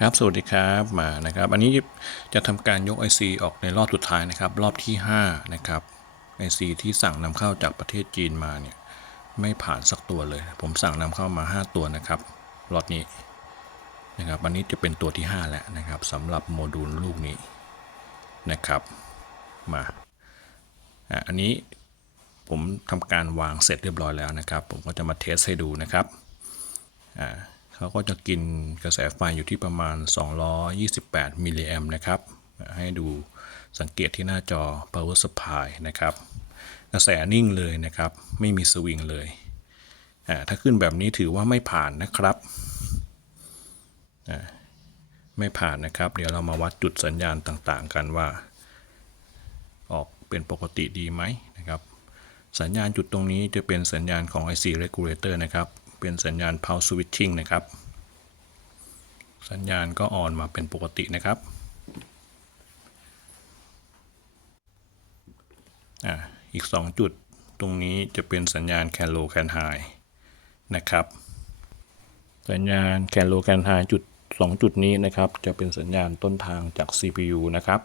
ครับ สวัสดีครับมานะครับ อันนี้จะทำการยก IC ออกในรอบสุดท้ายนะครับ รอบที่ 5 นะครับ IC ที่สั่งนำเข้าจากประเทศจีนมาเนี่ยไม่ผ่านสักตัวเลย ผมสั่งนำเข้ามา 5 ตัวนะครับรอบนี้นะครับ อันนี้จะเป็นตัวที่ 5 แล้วนะครับสำหรับโมดูลลูกนี้นะครับมาอะอันนี้ผมทำการวางเสร็จเรียบร้อยแล้วนะครับ ผมก็จะมาเทสให้ดูนะครับอ่า เขาก็จะกินกระแสไฟอยู่ที่ประมาณ 228 มิลลิแอมป์นะครับ ให้ดูสังเกตที่หน้าจอ power supply นะครับ กระแสนิ่งเลยนะครับ ไม่มีสวิงเลย ถ้าขึ้นแบบนี้ถือว่าไม่ผ่านนะครับไม่ผ่านนะครับ เดี๋ยวเรามาวัดจุดสัญญาณต่างๆ กันว่า ออกเป็นปกติดีไหมนะครับ สัญญาณจุดตรงนี้จะเป็นสัญญาณของ IC regulator นะครับ เป็นสัญญาณ pulse switching นะครับ สัญญาณก็ออนมาเป็นปกตินะครับอ่าอีก 2 จุดตรงนี้จะเป็นสัญญาณ can low can high นะครับ สัญญาณ can low can high จุด 2 จุดนี้นะครับ จะเป็นสัญญาณต้นทางจาก CPU นะครับ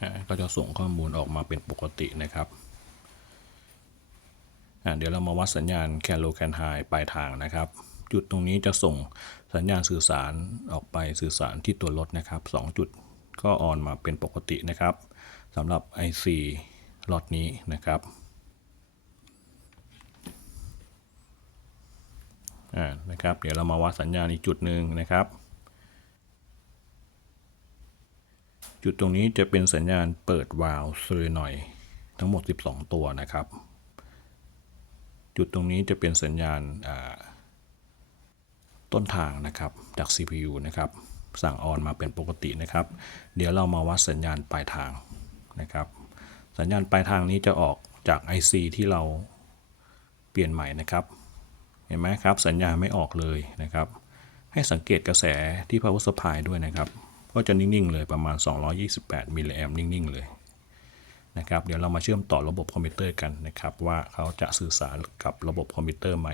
อ่าก็จะส่งข้อมูลออกมาเป็นปกตินะครับ เดี๋ยวเรามาวัดสัญญาณ can low can high ปลายทางนะครับ จุดตรงนี้จะส่งสัญญาณสื่อสารออกไปสื่อสารที่ตัวรถนะครับ 2 จุดก็ออนมาเป็นปกตินะครับสำหรับ IC ล็อตนี้นะครับอ่านะครับ เดี๋ยวเรามาวัดสัญญาณอีกจุดหนึ่งนะครับ จุดตรงนี้จะเป็นสัญญาณเปิดวาล์วโซเลนอยทั้งหมด 12 ตัวนะครับ จุดตรงนี้จะเป็นสัญญาณต้นทางนะครับจาก CPU นะครับ สั่งออนมาเป็นปกตินะครับ เดี๋ยวเรามาวัดสัญญาณปลายทางนะครับ สัญญาณปลายทางนี้จะออกจาก IC ที่เราเปลี่ยนใหม่นะครับ เห็นไหมครับ สัญญาณไม่ออกเลยนะครับ ให้สังเกตกระแสที่ power supply ด้วยนะครับ ก็จะนิ่ง ๆ เลยประมาณ 228มิลลิแอมนิ่ง ๆ เลย นะครับ เดี๋ยวเรามาเชื่อมต่อระบบคอมพิวเตอร์กันนะครับ ว่าเขาจะสื่อสารกับระบบคอมพิวเตอร์ไหม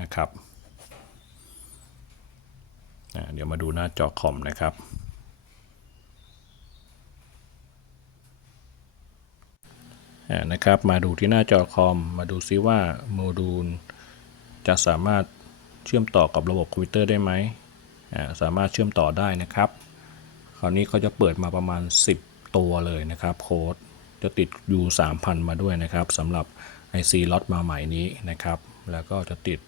นะครับเดี๋ยวมาดูหน้าจอคอมนะครับนะครับ มาดูที่หน้าจอคอม มาดูซิว่าโมดูลจะสามารถเชื่อมต่อกับระบบคอมพิวเตอร์ได้ไหม สามารถเชื่อมต่อได้นะครับ คราวนี้เขาจะเปิดมาประมาณ 10 ตัวเลยนะครับโค้ดจะติด U 3000 มาด้วยนะครับสำหรับ IC ล็อตมาใหม่นี้นะครับ แล้วก็จะติด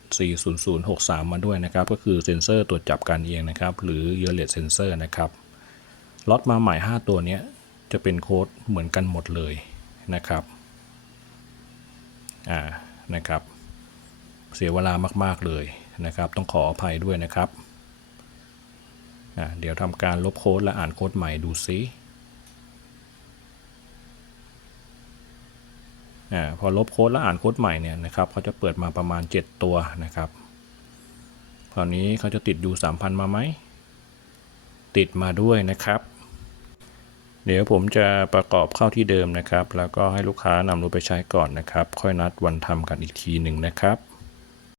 40063 มาด้วยนะครับ ก็คือเซ็นเซอร์ตรวจจับการเอียงนะครับ หรือ Year Rate Sensor นะครับล็อตมาใหม่ 5 ตัวนี้จะเป็นโค้ดเหมือนกันหมดเลยนะครับอ่านะครับ เสียเวลามากๆเลยนะครับ ต้องขออภัยด้วยนะครับเดี๋ยวทำการลบโค้ดและอ่านโค้ดใหม่ดูซิ อ่า พอลบโค้ดแล้วอ่านโค้ดใหม่เนี่ยนะครับเขาจะเปิดมาประมาณ 7 ตัวนะครับคราวนี้เขาจะติดยู3,000 มาไหม ติดมาด้วยนะครับ เดี๋ยวผมจะประกอบเข้าที่เดิมนะครับ แล้วก็ให้ลูกค้านำรูปไปใช้ก่อนนะครับ ค่อยนัดวันทำกันอีกทีหนึ่งนะครับ